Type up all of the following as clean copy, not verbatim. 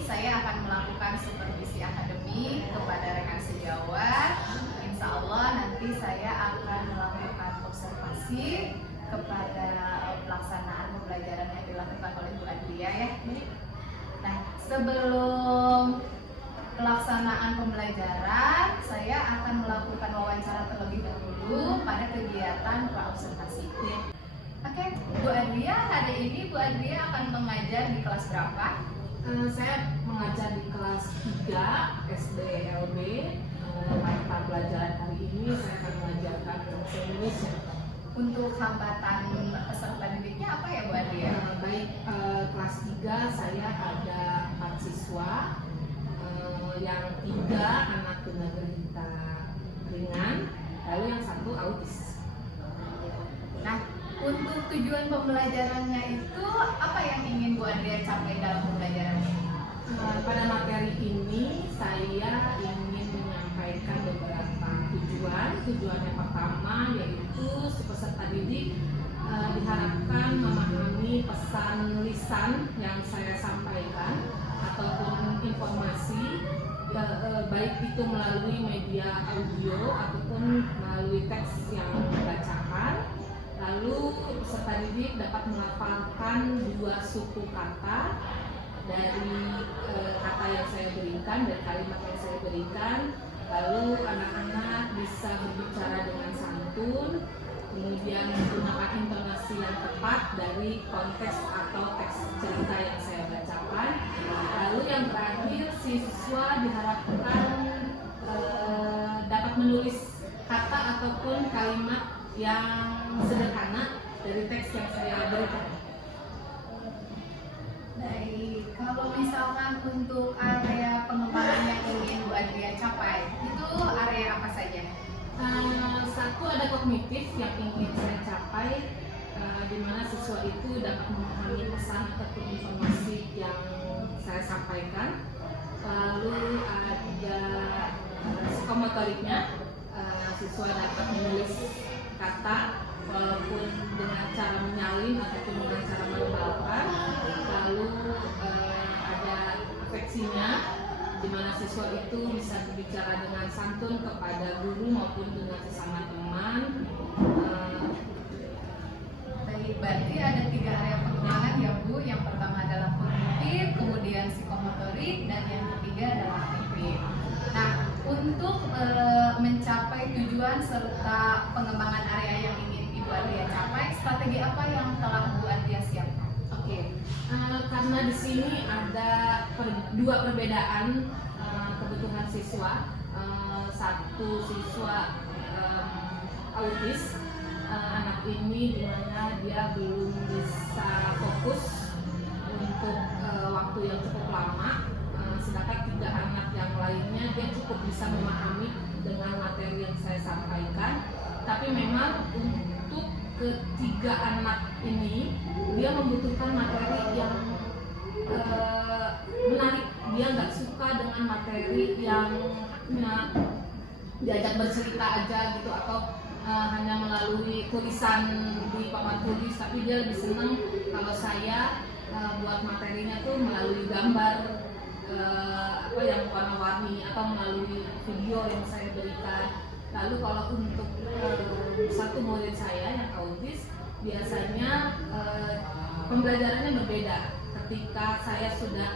saya akan melakukan supervisi akademik kepada rekan sejawat. Insya Allah nanti saya akan melakukan observasi kepada pelaksanaan pembelajaran yang dilakukan oleh Bu Adria ya. Nah, sebelum pelaksanaan pembelajaran, saya akan melakukan wawancara terlebih dahulu pada kegiatan praobservasi. Oke, Bu Adria, hari ini Bu Adria akan mengajar di kelas berapa? Saya mengajar di kelas 3 SD LB. Mata pelajaran hari ini saya akan mengajarkan bahasa Indonesia. Untuk hambatan peserta didiknya apa ya Bu Adria? Baik, kelas 3 saya ada 4 siswa, yang 3 anak tunagrahita ringan, lalu yang 1 autis. Nah, untuk tujuan pembelajarannya itu apa yang ingin Bu Adria capai dalam pembelajaran ini? Pada materi ini saya ingin menyampaikan beberapa tujuan. Tujuan yang pertama yaitu si peserta didik diharapkan memahami pesan lisan yang saya sampaikan ataupun informasi, baik itu melalui media audio ataupun melalui teks yang dibacakan. Lalu peserta didik dapat melafalkan 2 suku kata dari kata yang saya berikan dan kalimat yang saya berikan. Lalu anak-anak bisa berbicara dengan santun, kemudian menggunakan intonasi yang tepat dari konteks atau teks cerita yang saya bacakan. Lalu yang terakhir, siswa diharapkan dapat menulis kata ataupun kalimat yang sederhana dari teks yang saya berikan. Baik, kalau misalkan untuk area pengembangan yang ingin Bu Adria capai, itu area apa saja? Satu, ada kognitif yang ingin saya capai, di mana siswa itu dapat memahami pesan ataupun informasi yang saya sampaikan. Lalu ada psikomotoriknya, siswa dapat menulis kata walaupun dengan cara menyalin ataupun dengan cara menebalkan. Lalu ada afeksinya, di mana siswa itu bisa berbicara dengan santun kepada guru maupun dengan sesama teman. Baik, berarti ada 3 area pengembangan ya Bu. Yang pertama adalah kognitif, kemudian psikomotorik, dan yang ketiga adalah afektif. Nah, untuk mencapai tujuan serta pengembangan area yang ingin Ibu Adria capai, strategi apa yang telah Bu Adria siapkan? Oke, karena di sini ada 2 perbedaan kebutuhan siswa. Satu siswa autis, anak ini dimana dia belum bisa fokus untuk waktu yang cukup lama, sedangkan 3 anak yang lainnya dia cukup bisa memahami dengan materi yang saya sampaikan. Tapi memang untuk ketiga anak ini dia membutuhkan materi yang menarik. Dia nggak suka dengan materi yang diajak bercerita aja gitu, atau hanya melalui tulisan di papan tulis, tapi dia lebih senang kalau saya buat materinya tuh melalui gambar yang warna-warni atau melalui video yang saya berikan. Lalu kalau untuk satu murid saya yang autis, biasanya pembelajarannya berbeda. Ketika saya sudah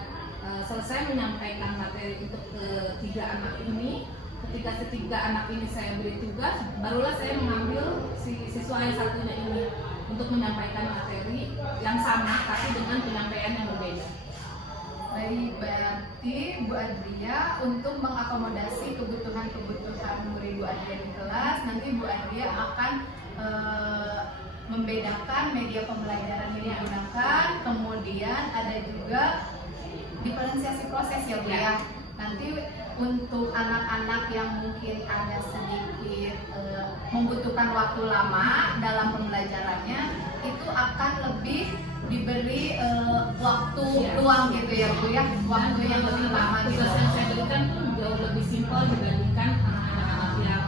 selesai menyampaikan materi untuk ketiga anak ini, ketika ketiga anak ini saya beri tugas, barulah saya mengambil si siswa yang satunya ini untuk menyampaikan materi yang sama tapi dengan penyampaian yang berbeda. Baik, berarti Bu Adria untuk mengakomodasi kebutuhan murid Bu Adria di kelas, nanti Bu Adria akan membedakan media pembelajaran yang digunakan, kemudian ada juga diferensiasi proses ya Bu ya. Nanti untuk anak-anak yang mungkin ada sedikit membutuhkan waktu lama dalam pembelajarannya, itu akan lebih diberi waktu luang gitu ya Bu ya, waktu yang lebih lama gitu. Tugas yang saya berikan pun jauh lebih simpel dibandingkan anak-anak yang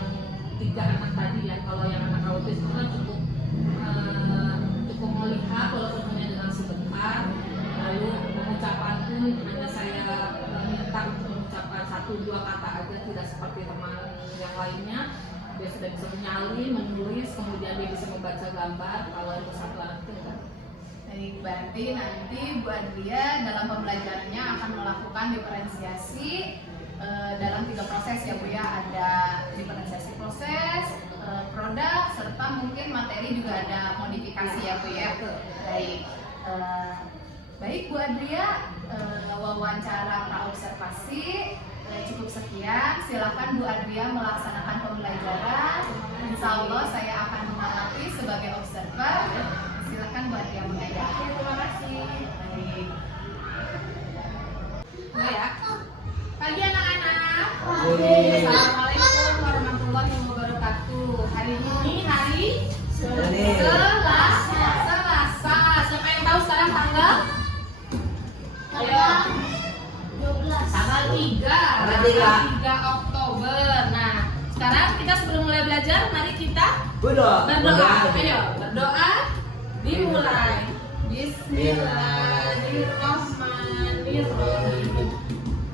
3 anak tadi ya. Kalau yang anak autis itu kan cukup melihat walaupun hanya dengan sebentar, lalu pengucapan pun hanya saya lainnya. Dia sudah bisa menyalin, menulis, kemudian dia bisa membaca gambar. Kalau yang satu anak itu enggak. Baik, berarti nanti Bu Adria dalam pembelajarannya akan melakukan diferensiasi dalam 3 proses ya Bu ya. Ada diferensiasi proses, produk, serta mungkin materi juga ada modifikasi ya Bu ya. Baik, baik Bu Adria, wawancara praobservasi cukup sekian. Silakan Bu Adria melaksanakan pembelajaran. Insya Allah saya akan mengamati sebagai observer. Silakan Bu Adria mengajar. Terima kasih. Baik. Ya. Pagi anak-anak. Pagi. Assalamualaikum warahmatullahi wabarakatuh. Hari ini hari Senin. Selasa. Siapa yang tahu sekarang tanggal? Ayo. Tanggal 3 Oktober. Nah, sekarang kita sebelum mulai belajar, mari kita berdoa. Ayo, berdoa dimulai. Bismillahirrahmanirrahim.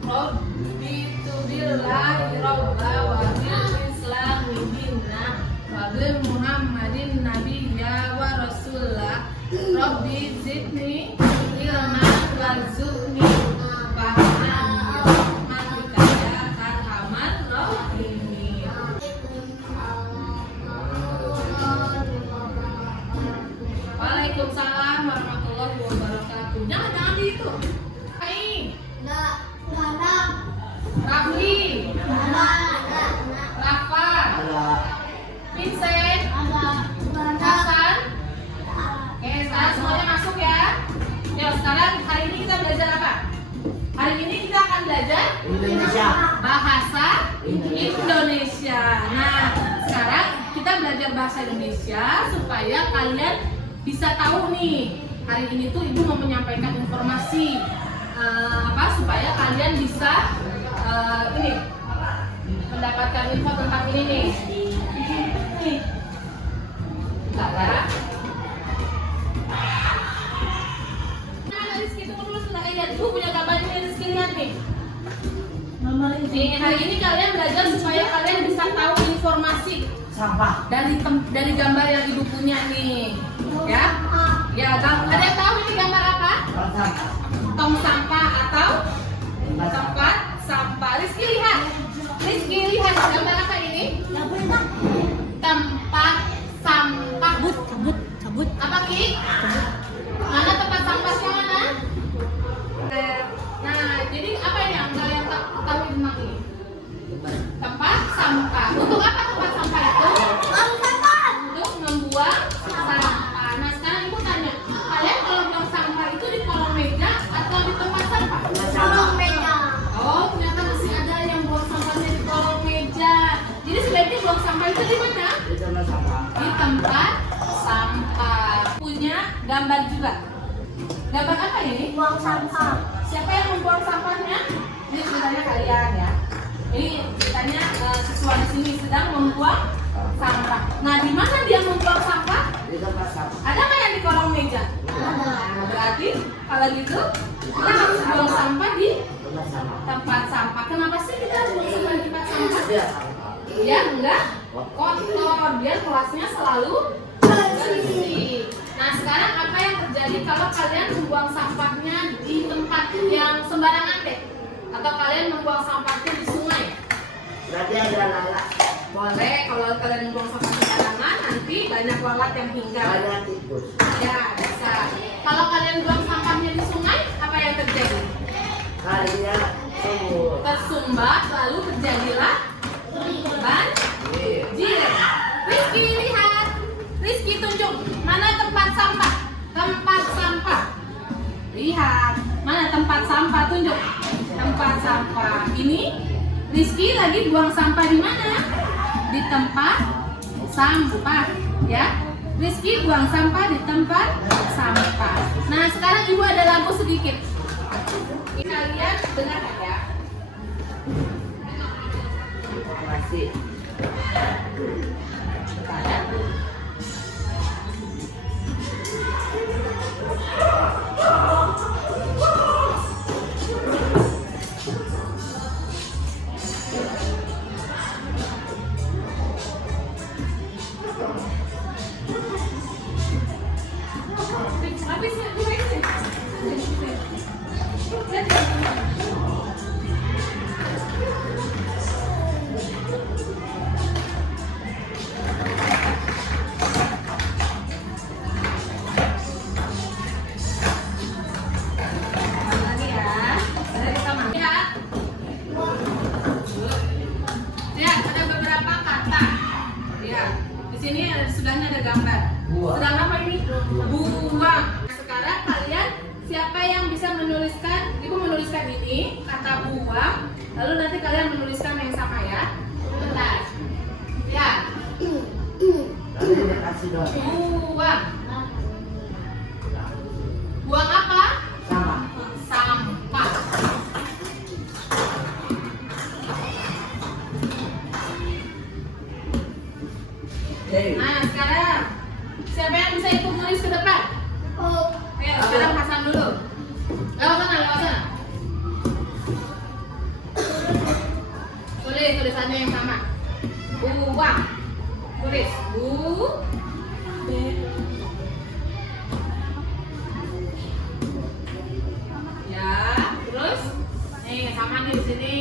Rabbitu billahi robba wa bil islami dinna wa bil muhammadin nabiyya wa rasulah. Rabbi zidni ilman warzuqni fahman rahmatika ya arhamar rahimin. Waalaikumsalam warahmatullahi wabarakatuh. Jangan di itu. Hai. Rafli, Rafa, Vincent, Hasan. Oke, sekarang semuanya masuk ya. Yuk, sekarang hari ini kita belajar apa? Hari ini kita akan belajar Indonesia. bahasa Indonesia. Nah, sekarang kita belajar bahasa Indonesia supaya kalian bisa tahu nih. Hari ini tuh Ibu mau menyampaikan informasi supaya kalian bisa mendapatkan info tentang ini nih. Bentar ya. Nah, Rizky itu dulu sudah lihat. Ibu punya gambarnya Rizky, lihat nih. Nih, hari ini kalian belajar supaya kalian bisa tahu informasi Sampah. dari gambar yang Ibu punya nih. Ya? Ya, ada yang tahu ini gambar apa? Sampah. Tong sampah atau tempat sampah. Rizky lihat gambar apa ini? Tempat sampah. Kabut. Apa Ki? Mana tempat sampahnya mana? Nah, jadi apa yang kalian tahu tentang ini? Tempat sampah. Untuk apa tempat sampah itu? Untuk membuang sampah. Nah, sekarang Ibu tanya, kalian kalau buang sampah itu di kolong meja atau di tempat sampah? Oh, ternyata masih ada yang buang sampahnya di kolong meja. Jadi sebaiknya buang sampah itu di mana? Di tempat sampah. Di tempat sampah. Punya gambar juga. Gambar apa ini? Buang sampah. Siapa yang membuang sampahnya? Ini ceritanya kalian ya. Ini ceritanya siswa di sini sedang membuang sampah. Nah, di mana dia membuang sampah? Di tempat sampah. Ada nggak yang di kolong meja? Nah, berarti kalau gitu kita harus buang sampah di Tempat sampah. tempat sampah. Kenapa sih kita harus buang sampah di tempat sampah? Ada sampah. Biar enggak kotor, biar kelasnya selalu bersih. Nah, sekarang apa yang terjadi kalau kalian membuang sampahnya di tempat yang sembarangan deh? Atau kalian membuang sampahnya di sungai? Berarti ada lalat. Boleh, kalau kalian membuang sampah sembarangan nanti banyak lalat yang tinggal. Ada tikus. Ya, bisa. Kalau kalian buang sampahnya di sungai, apa yang terjadi? Kalinya semua. Tersumbat, lalu terjadilah banjir. Rizky lihat, Rizky tunjuk mana tempat sampah. Tempat sampah. Lihat, mana tempat sampah, tunjuk. Tempat sampah. Ini Rizky lagi buang sampah di mana? Di tempat sampah, ya. Rizky buang sampah di tempat sampah. Nah, sekarang Ibu ada lagu sedikit. Kalian dengar ya? Informasi. Lagi ya. Dari sama. Lihat. Lihat, ada beberapa kata. Lihat. Di sini sudahnya ada gambar. Buah. Sedang apa ini? Buang. Sekarang kalian siapa yang bisa menuliskan? Ibu menuliskan ini kata buang. Lalu nanti kalian menuliskan yang sama ya. Bentar. Ya. Nanti dia kasih dong. Buang. Buang apa? Sama. Sampah. Hei. Nah, sekarang siapa yang bisa ikut nulis ke depan? Ayo, sekarang pasang dulu. Lewat sana, lewat sana. Tulis tulisannya yang sama. Buang. Tulis. Ya, terus nih sama nih di sini.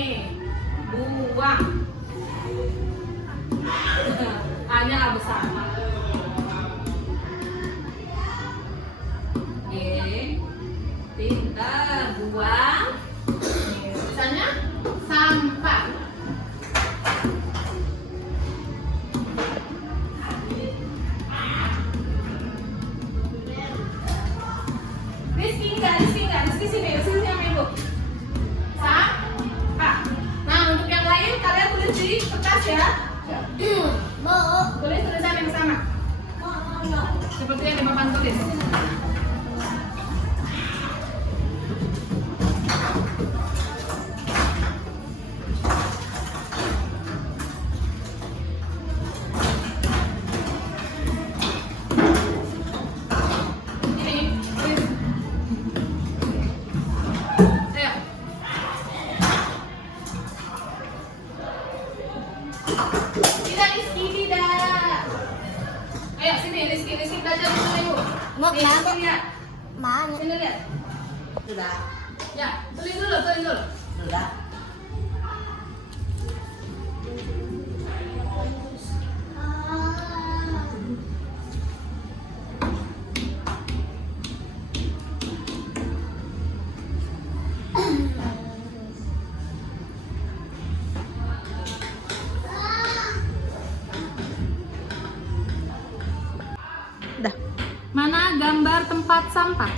Buang. Hanya A besar. Pintar. Buang. Tulisannya sampah. Rizky sini sama ibu. Sampah. Nah, untuk yang lain kalian tulis di kertas ya. Tulis tulisan yang sama. Seperti yang di papan tulis. Ini, tulis. Ayo. Tidak, Rizky, tidak. Ayo sini, Rizky belajar sama ibu. Mau Nih, kenapa? Rizky, lihat. Mana? Sini lihat. Sudah. Ya, tulis dulu. Sudah. Mana gambar tempat sampah?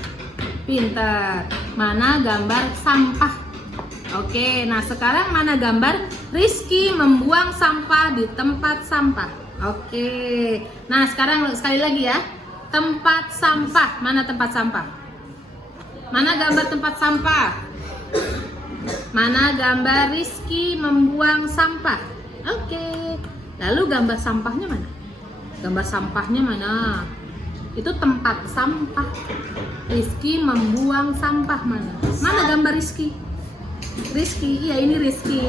Pintar. Mana gambar sampah? Oke, nah sekarang mana gambar Rizky membuang sampah di tempat sampah? Oke. Nah, sekarang sekali lagi ya. Tempat sampah. Mana tempat sampah? Mana gambar tempat sampah? Mana gambar Rizky membuang sampah? Oke. Lalu gambar sampahnya mana? Gambar sampahnya mana? Itu tempat sampah. Rizky membuang sampah mana? Mana gambar Rizky? Iya ini Rizky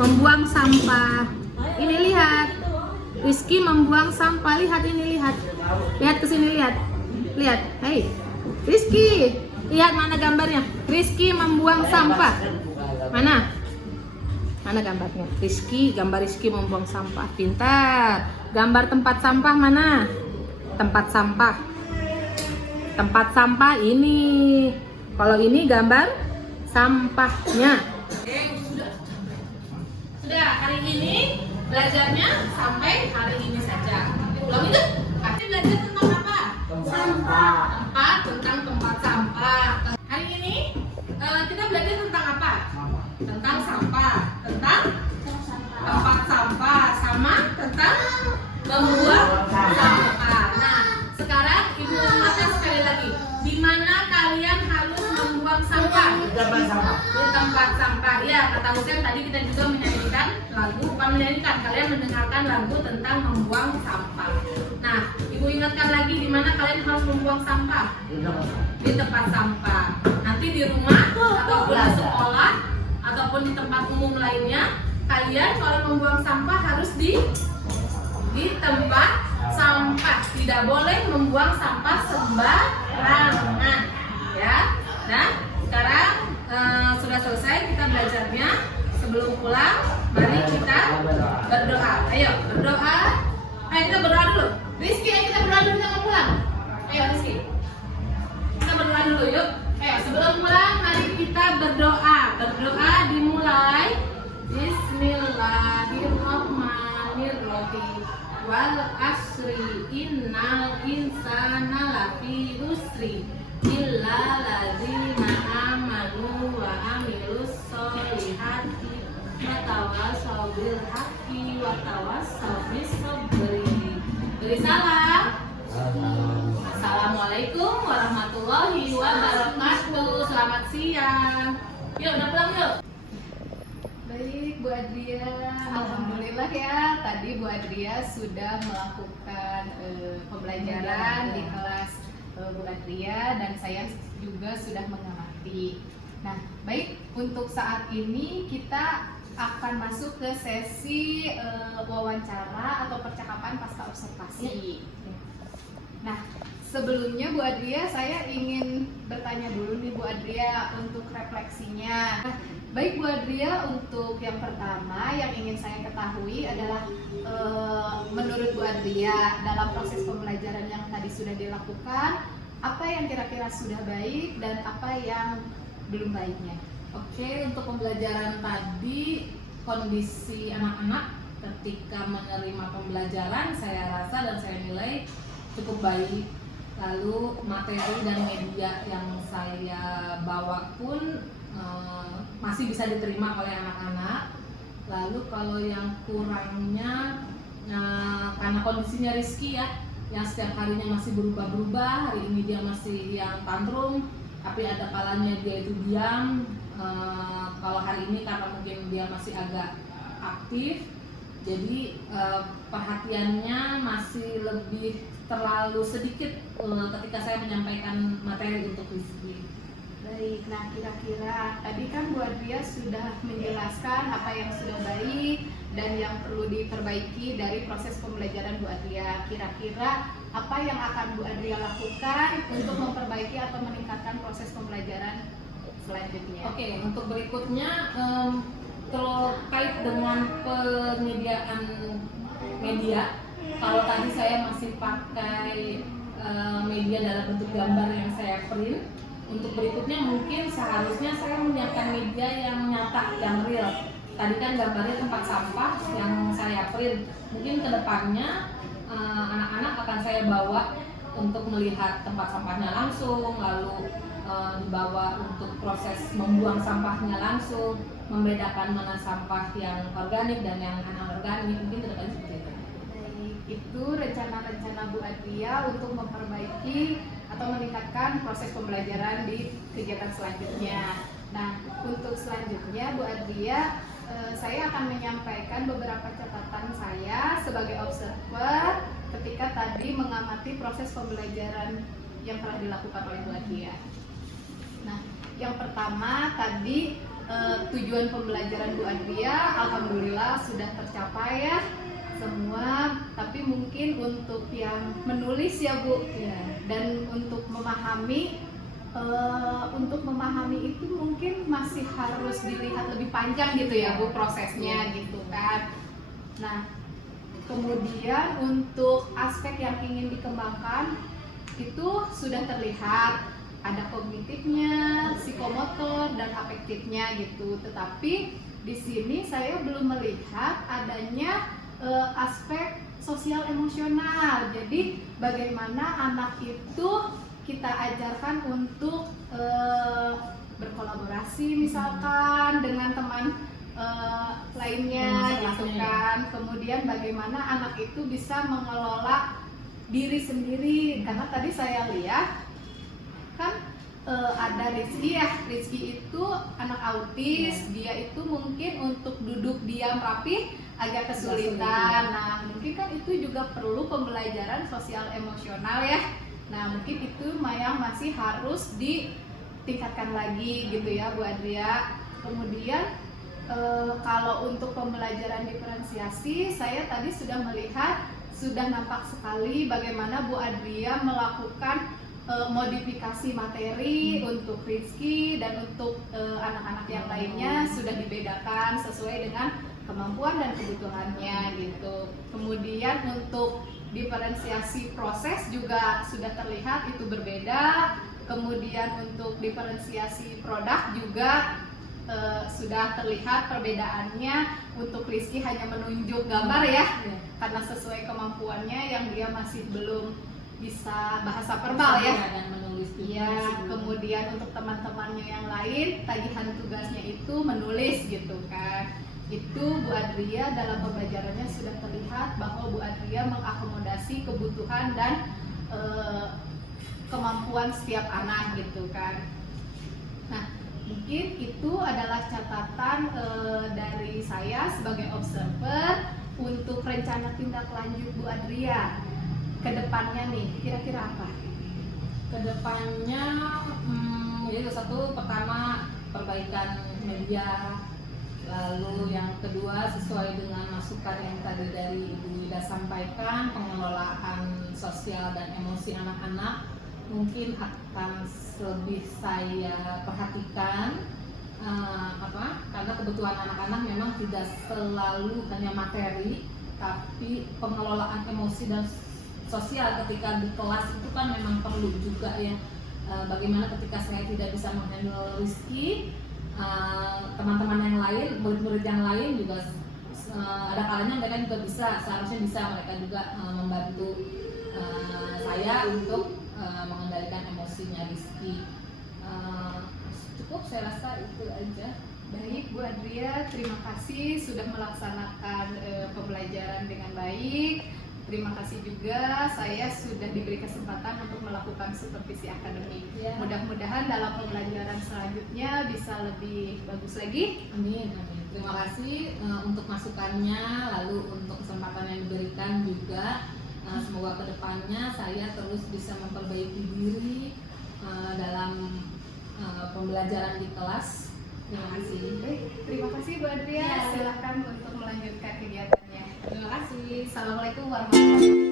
membuang sampah. Ini lihat. Rizky membuang sampah. Lihat ini lihat. Lihat ke sini lihat. Lihat. Hei. Rizky. Lihat mana gambarnya? Rizky membuang sampah. Mana? Mana gambarnya? Gambar Rizky membuang sampah. Pintar. Gambar tempat sampah mana? Tempat sampah ini. Kalau ini gambar sampahnya. Sudah hari ini belajarnya sampai hari ini saja. Ulang itu. Nanti belajar tentang apa? Sampah. Tentang tempat sampah. Hari ini kita belajar tentang apa? Tentang sampah, tentang tempat sampah, sama tentang membuang sampah. Nah, sekarang ibu ingatkan sekali lagi, di mana kalian harus membuang sampah? Di tempat sampah. Di tempat sampah. Ya, kata Husen tadi kita juga menyanyikan lagu, bukan menyanyikan, kalian mendengarkan lagu tentang membuang sampah. Nah, ibu ingatkan lagi di mana kalian harus membuang sampah? Di tempat sampah. Di tempat sampah. Nanti di rumah ataupun di sekolah ataupun di tempat umum lainnya, kalian kalau membuang sampah harus di tempat sampah. Tidak boleh membuang sampah sembarangan, ya. Nah, sekarang setelah selesai kita belajarnya, sebelum pulang, mari kita berdoa. Ayo berdoa. Ayo kita berdoa dulu. Rizky, ayo kita berdoa dulu jangan pulang. Ayo Rizky. Kita berdoa dulu yuk. Ayo sebelum pulang mari kita berdoa. Berdoa dimulai. Bismillahirrahmanirrahim. Wal asri innal insana lafi usri illa ladzina amanu wa amilus solihati wa tawassaw bil haqqi wa tawassaw bis sabri. Beri salam. Assalamualaikum warahmatullahi wabarakatuh. Selamat siang. Yuk udah pulang yuk. Baik Bu Adria, alhamdulillah ya tadi Bu Adria sudah melakukan pembelajaran di kelas Bu Adria dan saya juga sudah mengamati. Nah, baik untuk saat ini kita akan masuk ke sesi wawancara atau percakapan pasca observasi. Nah, sebelumnya Bu Adria saya ingin bertanya dulu nih Bu Adria untuk refleksinya. Baik Bu Adria, untuk yang pertama yang ingin saya ketahui adalah menurut Bu Adria dalam proses pembelajaran yang tadi sudah dilakukan, apa yang kira-kira sudah baik dan apa yang belum baiknya? Oke, untuk pembelajaran tadi kondisi anak-anak ketika menerima pembelajaran saya rasa dan saya nilai cukup baik. Lalu materi dan media yang saya bawa pun masih bisa diterima oleh anak-anak. Lalu kalau yang kurangnya karena kondisinya Rizky ya, yang setiap harinya masih berubah-berubah. Hari ini dia masih yang tantrum, tapi ada kalanya dia itu diam. Kalau hari ini karena mungkin dia masih agak aktif, jadi perhatiannya masih lebih terlalu sedikit ketika saya menyampaikan materi untuk Rizky. Baik, nah kira-kira tadi kan Bu Adria sudah menjelaskan apa yang sudah baik dan yang perlu diperbaiki dari proses pembelajaran Bu Adria. Kira-kira apa yang akan Bu Adria lakukan untuk memperbaiki atau meningkatkan proses pembelajaran selanjutnya? Oke, untuk berikutnya terkait dengan penyediaan media. Kalau tadi saya masih pakai media dalam bentuk gambar yang saya print, untuk berikutnya mungkin seharusnya saya menyiapkan media yang nyata, yang real. Tadi kan gambarnya tempat sampah yang saya print. Mungkin kedepannya anak-anak akan saya bawa untuk melihat tempat sampahnya langsung, lalu dibawa untuk proses membuang sampahnya langsung, membedakan mana sampah yang organik dan yang anorganik. Mungkin kedepannya seperti itu. Itu rencana-rencana Bu Adria untuk memperbaiki atau meningkatkan proses pembelajaran di kegiatan selanjutnya. Nah, untuk selanjutnya Bu Adria, saya akan menyampaikan beberapa catatan saya sebagai observer ketika tadi mengamati proses pembelajaran yang telah dilakukan oleh Bu Adria. Nah, yang pertama tadi tujuan pembelajaran Bu Adria alhamdulillah sudah tercapai ya semua, tapi mungkin untuk yang menulis ya Bu ya, dan untuk memahami itu mungkin masih harus dilihat lebih panjang gitu ya Bu prosesnya gitu kan. Nah, kemudian untuk aspek yang ingin dikembangkan itu sudah terlihat, ada kognitifnya, psikomotor dan afektifnya gitu. Tetapi di sini saya belum melihat adanya aspek sosial emosional. Jadi bagaimana anak itu kita ajarkan untuk berkolaborasi misalkan dengan teman lainnya gitu kan. Kemudian bagaimana anak itu bisa mengelola diri sendiri, karena tadi saya lihat kan ada Rizky ya. Rizky itu anak autis, dia itu mungkin untuk duduk diam rapi agak kesulitan. Nah, mungkin kan itu juga perlu pembelajaran sosial emosional ya. Nah, mungkin itu yang masih harus ditingkatkan lagi gitu ya Bu Adria. Kemudian kalau untuk pembelajaran diferensiasi, saya tadi sudah melihat, sudah nampak sekali bagaimana Bu Adria melakukan modifikasi materi untuk Rizky dan untuk anak-anak yang lainnya sudah dibedakan sesuai dengan kemampuan dan kebutuhannya gitu. Kemudian untuk diferensiasi proses juga sudah terlihat itu berbeda. Kemudian untuk diferensiasi produk juga sudah terlihat perbedaannya. Untuk Rizky hanya menunjuk gambar ya, karena sesuai kemampuannya yang dia masih belum bisa bahasa verbal ya. Dan menulis juga. Iya, kemudian untuk teman-temannya yang lain tagihan tugasnya itu menulis gitu kan. Itu Bu Adria dalam pembelajarannya sudah terlihat bahwa Bu Adria mengakomodasi kebutuhan dan kemampuan setiap anak gitu kan. Nah, mungkin itu adalah catatan dari saya sebagai observer untuk rencana tindak lanjut Bu Adria ke depannya nih, kira-kira apa? Kedepannya jadi satu pertama perbaikan media, lalu yang kedua sesuai dengan masukan yang tadi dari Ibu Wida sampaikan, pengelolaan sosial dan emosi anak-anak mungkin akan lebih saya perhatikan karena kebutuhan anak-anak memang tidak selalu hanya materi, tapi pengelolaan emosi dan sosial ketika di kelas itu kan memang perlu juga ya. Bagaimana ketika saya tidak bisa menghandle Rizky, teman-teman yang lain, murid-murid yang lain juga ada kalanya mereka juga bisa, seharusnya bisa mereka juga membantu saya untuk mengendalikan emosinya Rizky. Cukup, saya rasa itu aja. Baik Bu Adria, terima kasih sudah melaksanakan pembelajaran dengan baik. Terima kasih juga saya sudah diberi kesempatan untuk melakukan supervisi akademik. Ya. Mudah-mudahan dalam pembelajaran selanjutnya bisa lebih bagus lagi. Amin, amin. Terima kasih untuk masukannya, lalu untuk kesempatan yang diberikan juga. Semoga kedepannya saya terus bisa memperbaiki diri dalam pembelajaran di kelas. Terima kasih. Baik, terima kasih Bu Adria. Ya. Silakan untuk melanjutkan kegiatannya. Terima kasih. Assalamualaikum warahmatullahi wabarakatuh.